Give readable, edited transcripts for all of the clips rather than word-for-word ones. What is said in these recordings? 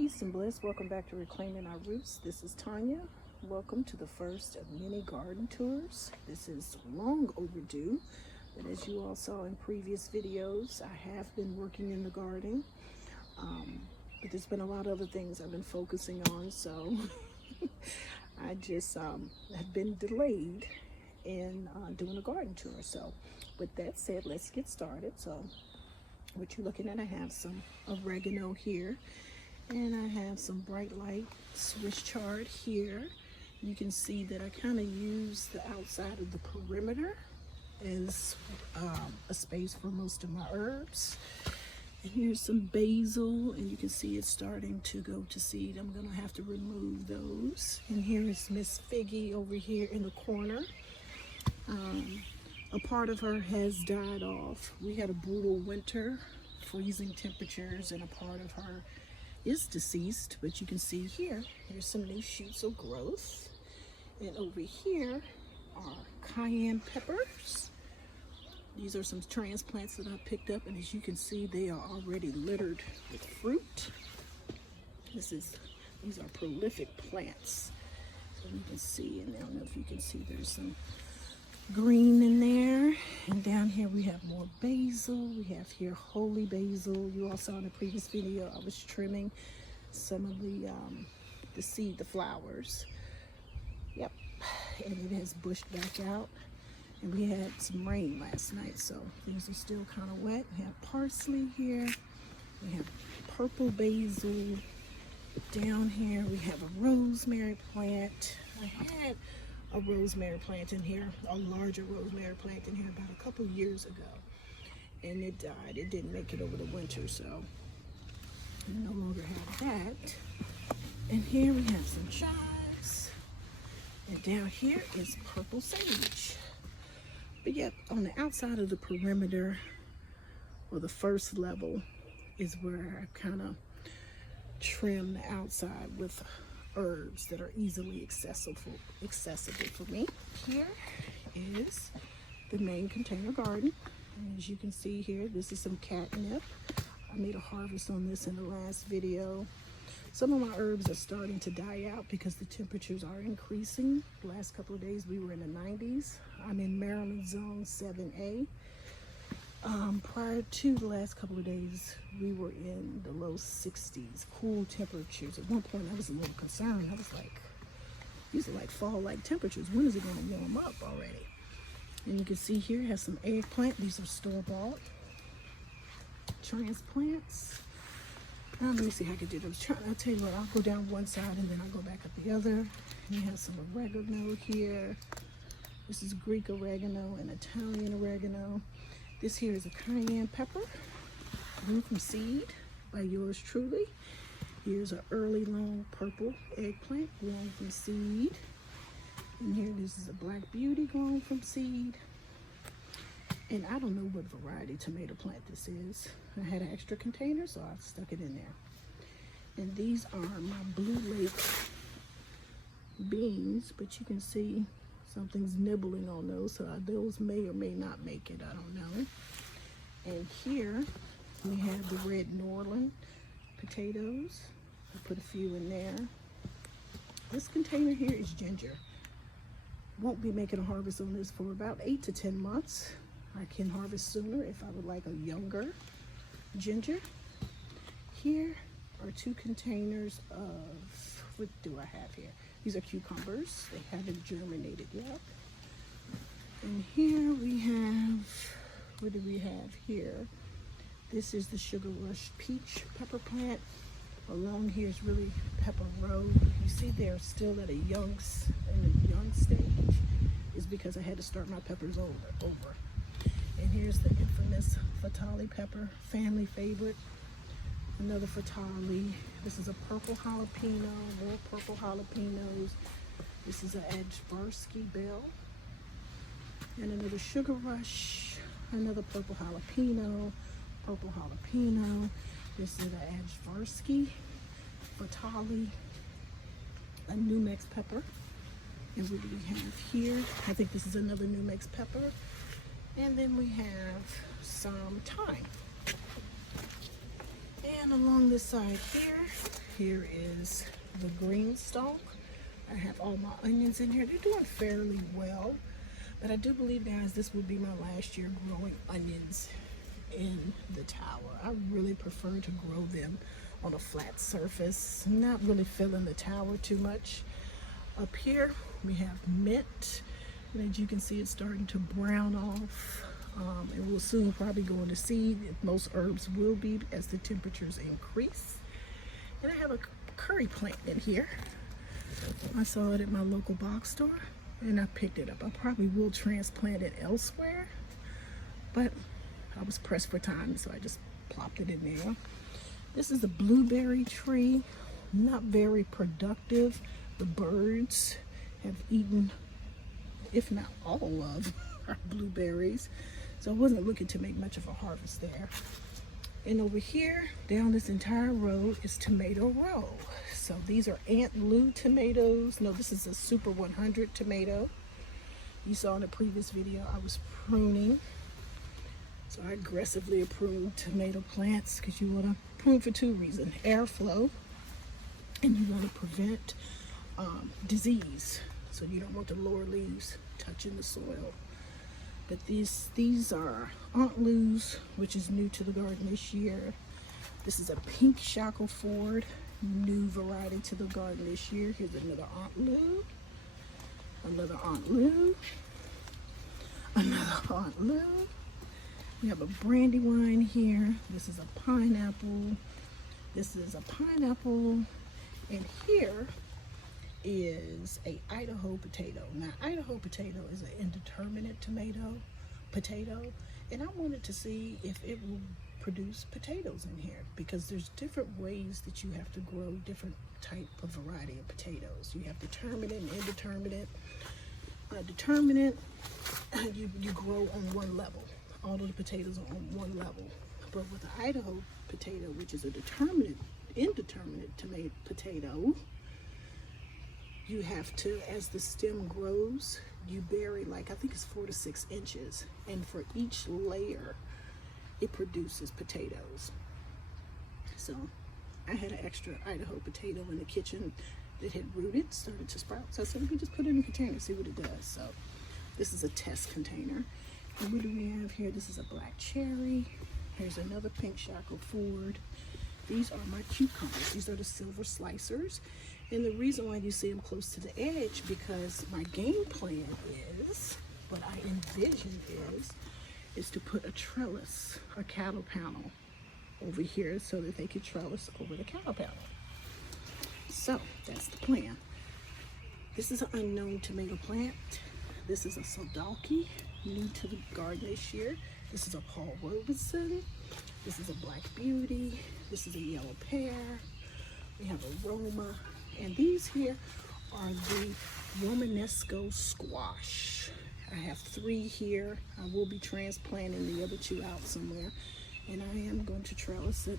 Peace and bliss. Welcome back to Reclaiming Our Roots. This is Tanya. Welcome to the first of many garden tours. This is long overdue, but as you all saw in previous videos, I have been working in the garden, but there's been a lot of other things I've been focusing on, so I just have been delayed in doing a garden tour. So with that said, let's get started. So what you're looking at, I have some oregano here, and I have some bright light Swiss chard here. You can see that I kind of use the outside of the perimeter as a space for most of my herbs. And here's some basil, and you can see it's starting to go to seed. I'm gonna have to remove those. And here is Miss Figgy over here in the corner. A part of her has died off. We had a brutal winter, freezing temperatures, and a part of her is deceased, but you can see here's some new shoots of growth. And over here are cayenne peppers. These are some transplants that I picked up, and as you can see, they are already littered with fruit. These are prolific plants. So you can see, and I don't know if you can see, there's some green in there. And down here we have more basil. We have here holy basil. You all saw in the previous video I was trimming some of the flowers. Yep, and it has bushed back out. And we had some rain last night, so things are still kind of wet. We have parsley here. We have purple basil. Down here we have a rosemary plant. I had a rosemary plant in here, a larger rosemary plant in here about a couple years ago, and it died. It didn't make it over the winter, so I no longer have that. And here we have some chives, and down here is purple sage. But yep, on the outside of the perimeter, or the first level, is where I kind of trim the outside with herbs that are easily accessible for me. Here is the main container garden. And as you can see here, this is some catnip. I made a harvest on this in the last video. Some of my herbs are starting to die out because the temperatures are increasing. The last couple of days we were in the 90s. I'm in Maryland zone 7A. Prior to the last couple of days, we were in the low 60s, cool temperatures. At one point I was a little concerned. I was like, these are like fall-like temperatures. When is it going to warm up already? And you can see here it has some eggplant. These are store-bought transplants. Let me see how I can do this. I'll tell you what, I'll go down one side and then I'll go back up the other. And you have some oregano here. This is Greek oregano and Italian oregano. This here is a cayenne pepper, grew from seed by yours truly. Here's an early long purple eggplant grown from seed. And here this is a black beauty grown from seed. And I don't know what variety tomato plant this is. I had an extra container, so I stuck it in there. And these are my Blue Lake beans, but you can see something's nibbling on those, so those may or may not make it, I don't know. And here we have the red Norland potatoes. I put a few in there. This container here is ginger. Won't be making a harvest on this for about 8 to 10 months. I can harvest sooner if I would like a younger ginger. Here are 2 containers of, what do I have here? These are cucumbers. They haven't germinated yet. And here we have, what do we have here? This is the Sugar Rush peach pepper plant. Along here is really Pepper Road. You see they're still at a young stage. Is because I had to start my peppers over. And here's the infamous Fatali pepper, family favorite. Another Fatali. This is a purple jalapeno, more purple jalapenos. This is an Ajvarsky bell. And another Sugar Rush, another purple jalapeno, purple jalapeno. This is an Ajvarsky, Fatali, a New Mex pepper. And what do we have here? I think this is another New Mex pepper. And then we have some thyme. And along this side here is the green stalk. I have all my onions in here. They're doing fairly well, but I do believe, guys, this will be my last year growing onions in the tower. I really prefer to grow them on a flat surface. I'm not really filling the tower too much. Up here we have mint, and as you can see, it's starting to brown off. It will soon probably go into seed. Most herbs will be as the temperatures increase. And I have a curry plant in here. I saw it at my local box store and I picked it up. I probably will transplant it elsewhere, but I was pressed for time, so I just plopped it in there. This is a blueberry tree, not very productive. The birds have eaten, if not all of our blueberries, so I wasn't looking to make much of a harvest there. And over here, down this entire row is tomato row. So these are Aunt Lou tomatoes. No, this is a Super 100 tomato. You saw in the previous video I was pruning. So I aggressively prune tomato plants because you want to prune for two reasons. Airflow, and you want to prevent disease. So you don't want the lower leaves touching the soil. But these are Aunt Lou's, which is new to the garden this year. This is a pink shackleford, new variety to the garden this year. Here's another Aunt Lou, another Aunt Lou, another Aunt Lou. We have a brandywine here. This is a pineapple. This is a pineapple. And here is a Idaho potato. Now, Idaho potato is an indeterminate potato, and I wanted to see if it will produce potatoes in here, because there's different ways that you have to grow different type of variety of potatoes. You have determinate and indeterminate. Determinate, you grow on one level. All of the potatoes are on one level. But with the Idaho potato, which is a indeterminate potato, you have to, as the stem grows, you bury, like, I think it's 4 to 6 inches, and for each layer it produces potatoes. So I had an extra Idaho potato in the kitchen that had rooted, started to sprout, so I said, let me just put it in a container and see what it does. So this is a test container. And what do we have here? This is a black cherry. Here's another pink shackleford. These are my cucumbers. These are the silver slicers. And the reason why you see them close to the edge, because my game plan is, what I envision is to put a trellis, a cattle panel over here so that they could trellis over the cattle panel. So that's the plan. This is an unknown tomato plant. This is a Sodalki, new to the garden this year. This is a Paul Robeson. This is a Black Beauty. This is a yellow pear. We have a Roma. And these here are the Romanesco squash. I have 3 here. I will be transplanting the other 2 out somewhere. And I am going to trellis it.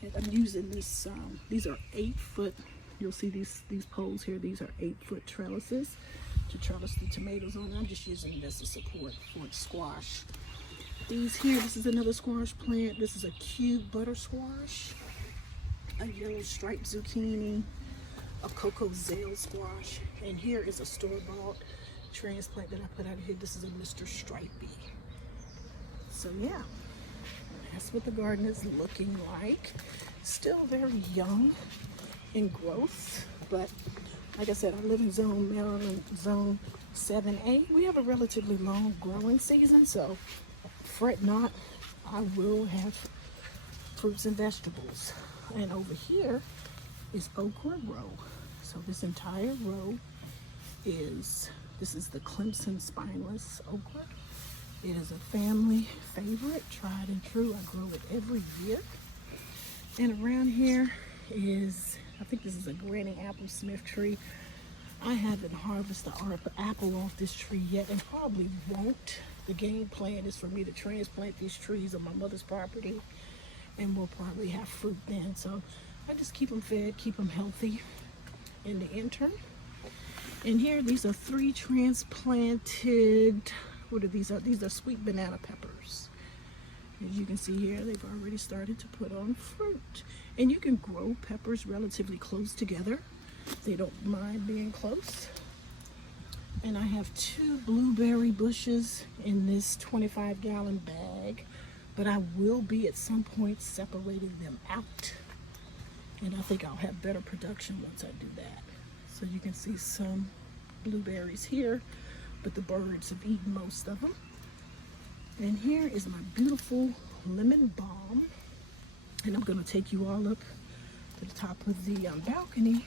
And I'm using this, these are 8-foot, you'll see these poles here. These are 8-foot trellises to trellis the tomatoes on. I'm just using this as support for the squash. These here, this is another squash plant. This is a cube butter squash, a yellow striped zucchini, a cocoa zale squash, and here is a store-bought transplant that I put out here. This is a Mr. Stripey. So yeah, that's what the garden is looking like. Still very young in growth, but like I said, I live in Maryland, zone 7A. We have a relatively long growing season, so fret not, I will have fruits and vegetables. And over here is okra row. So this entire row is, this is the Clemson spineless okra. It is a family favorite, tried and true. I grow it every year. And around here is, I think this is a Granny Apple Smith tree. I haven't harvested the apple off this tree yet, and probably won't. The game plan is for me to transplant these trees on my mother's property, and we'll probably have fruit then. So I just keep them fed, keep them healthy in the interim. And here, these are 3 transplanted, what are these? These are sweet banana peppers. As you can see here, they've already started to put on fruit. And you can grow peppers relatively close together. They don't mind being close. And I have 2 blueberry bushes in this 25-gallon bag, but I will be at some point separating them out. And I think I'll have better production once I do that. So you can see some blueberries here, but the birds have eaten most of them. And here is my beautiful lemon balm. And I'm gonna take you all up to the top of the balcony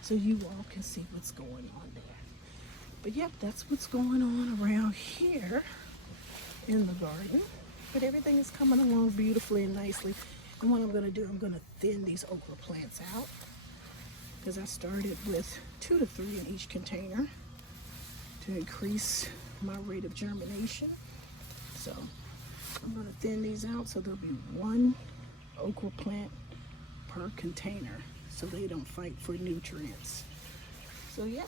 so you all can see what's going on there. But yep, that's what's going on around here in the garden. But everything is coming along beautifully and nicely. And what I'm gonna do, I'm gonna thin these okra plants out, because I started with 2 to 3 in each container to increase my rate of germination. So I'm gonna thin these out so there'll be 1 okra plant per container so they don't fight for nutrients. So yeah,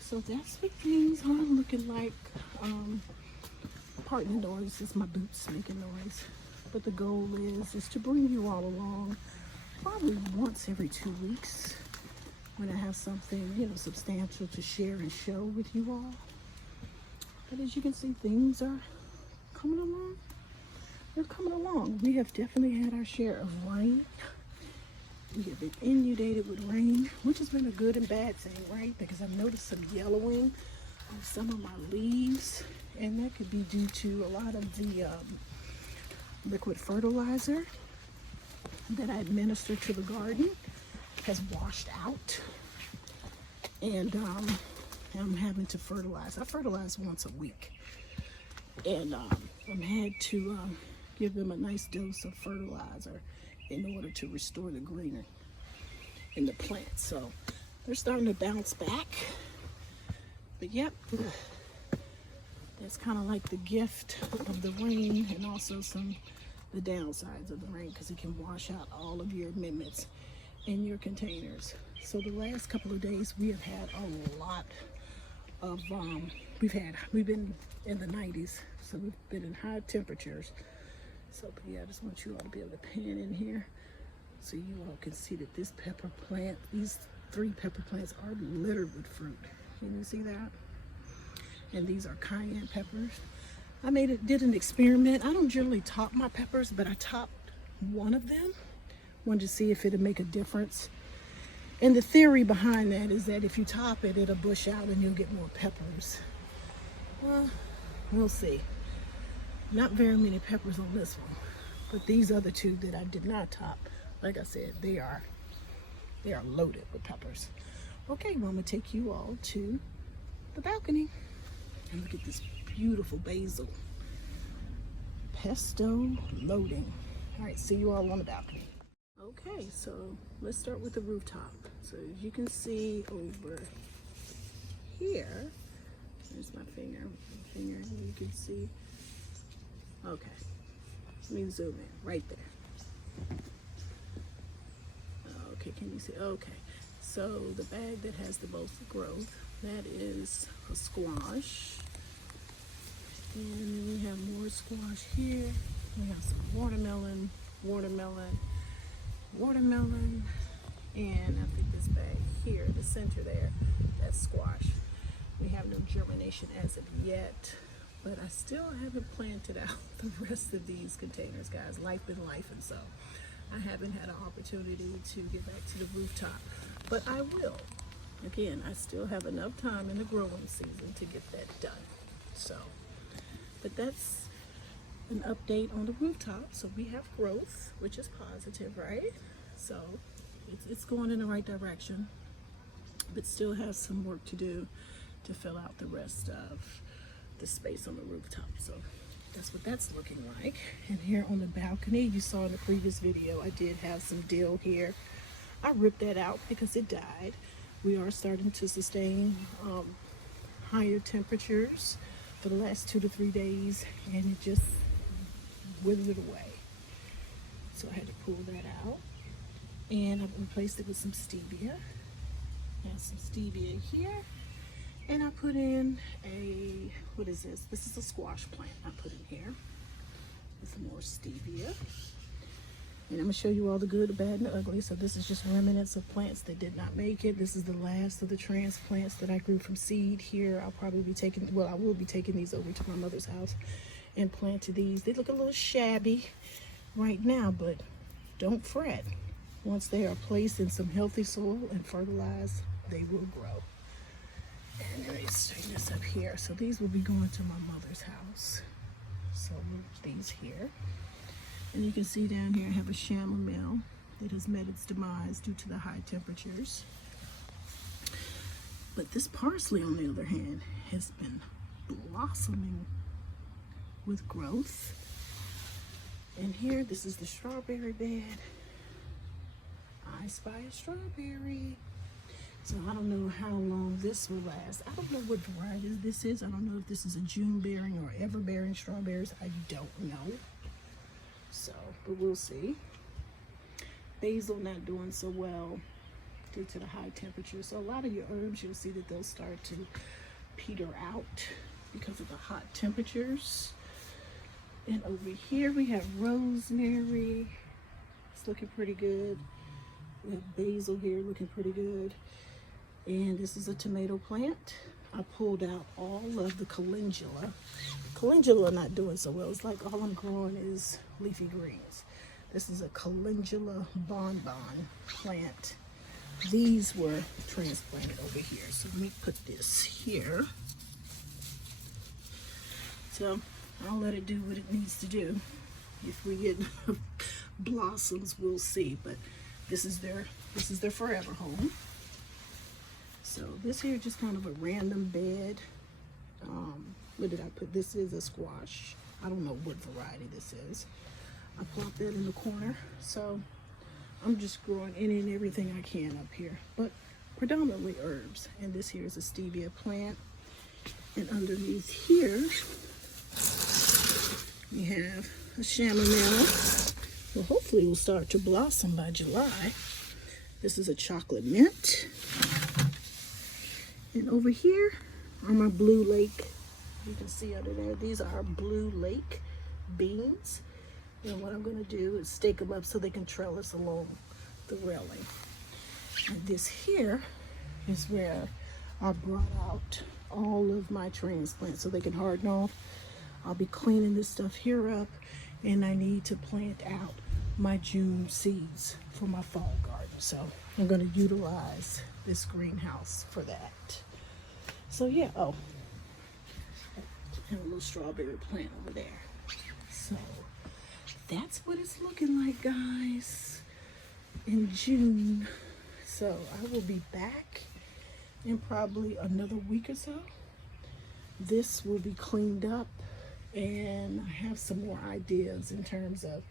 so that's what things are looking like. Pardon the noise, it's my boots making noise. But the goal is to bring you all along probably once every 2 weeks when I have something, you know, substantial to share and show with you all. But as you can see, things are coming along. They're coming along. We have definitely had our share of rain. We have been inundated with rain, which has been a good and bad thing, right? Because I've noticed some yellowing on some of my leaves, and that could be due to a lot of the liquid fertilizer that I administer to the garden has washed out, and I'm having to fertilize. I fertilize once a week, and I'm had to give them a nice dose of fertilizer in order to restore the greenery in the plants. So they're starting to bounce back. But yep, that's kind of like the gift of the rain, and also the downsides of the rain, because it can wash out all of your amendments in your containers. So the last couple of days we have had a lot of we've been in the 90s, so we've been in high temperatures. So but yeah, I just want you all to be able to pan in here so you all can see that this pepper plant, these 3 pepper plants are littered with fruit. Can you see that? And these are cayenne peppers. I did an experiment. I don't generally top my peppers, but I topped one of them. Wanted to see if it'd make a difference. And the theory behind that is that if you top it, it'll bush out and you'll get more peppers. Well, we'll see. Not very many peppers on this one, but these other 2 that I did not top, like I said, they are loaded with peppers. Okay, well, I'm gonna take you all to the balcony and look at this beautiful basil. Pesto loading. All right, see you all on the balcony. Okay, so let's start with the rooftop. So as you can see over here, there's my finger, and you can see, okay, let me zoom in, right there. Okay, can you see? Okay, so the bag that has the most growth, that is a squash. And then we have more squash here. We have some watermelon, and I think this bag here, the center there, that's squash. We have no germination as of yet, but I still haven't planted out the rest of these containers, guys. Life been life, and so I haven't had an opportunity to get back to the rooftop, but I will. Again, I still have enough time in the growing season to get that done. So, but that's an update on the rooftop. So we have growth, which is positive, right? So it's going in the right direction, but still has some work to do to fill out the rest of the space on the rooftop. So that's what that's looking like. And here on the balcony, you saw in the previous video, I did have some dill here. I ripped that out because it died. We are starting to sustain higher temperatures for the last 2 to 3 days, and it just withered away. So I had to pull that out, and I've replaced it with some stevia. And some stevia here, and I put in a, what is this? This is a squash plant I put in here. with more stevia. And I'm going to show you all the good, the bad, and the ugly. So this is just remnants of plants that did not make it. This is the last of the transplants that I grew from seed here. I'll probably be taking, well, I will be taking these over to my mother's house and planting these. They look a little shabby right now, but don't fret. Once they are placed in some healthy soil and fertilized, they will grow. And let me straighten this up here. So these will be going to my mother's house. So move these here. And you can see down here I have a chamomile that has met its demise due to the high temperatures. But this parsley, on the other hand, has been blossoming with growth. And here, this is the strawberry bed. I spy a strawberry. So I don't know how long this will last. I don't know what variety this is. I don't know if this is a June bearing or ever bearing strawberries. I don't know. So, but we'll see. Basil not doing so well due to the high temperature. So a lot of your herbs, you'll see that they'll start to peter out because of the hot temperatures. And over here we have rosemary. It's looking pretty good. We have basil here looking pretty good. And this is a tomato plant. I pulled out all of the calendula. Calendula not doing so well. It's like all I'm growing is leafy greens. This is a calendula bonbon plant. These were transplanted over here. So let me put this here. So I'll let it do what it needs to do. If we get blossoms, we'll see. But this is their forever home. So this here is just kind of a random bed. What did I put? This is a squash. I don't know what variety this is. I plopped that in the corner. So I'm just growing any and everything I can up here, but predominantly herbs. And this here is a stevia plant. And underneath here, we have a chamomile. Well, hopefully it will start to blossom by July. This is a chocolate mint. And over here are my Blue Lake. You can see under there, these are our Blue Lake beans. And what I'm going to do is stake them up so they can trellis along the railing. And this here is where I brought out all of my transplants so they can harden off. I'll be cleaning this stuff here up, and I need to plant out my June seeds for my fall garden. So I'm going to utilize this greenhouse for that. So yeah, oh, and a little strawberry plant over there. So that's what it's looking like, guys, in June. So I will be back in probably another week or so. This will be cleaned up, and I have some more ideas in terms of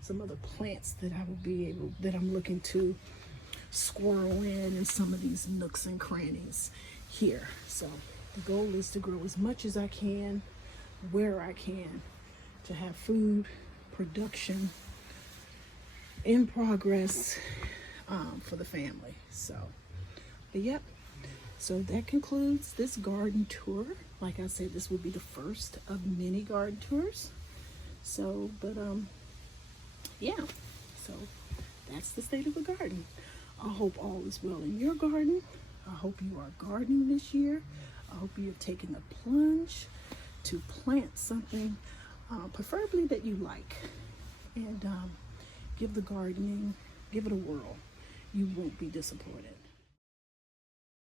some other plants that I will be able, that I'm looking to squirrel in some of these nooks and crannies here. So the goal is to grow as much as I can, where I can, to have food production in progress for the family. So, but yep. So that concludes this garden tour. Like I said, this will be the first of many garden tours. So, but yeah. So that's the state of the garden. I hope all is well in your garden. I hope you are gardening this year. I hope you have taken the plunge to plant something, preferably that you like, and give the gardening, give it a whirl. You won't be disappointed.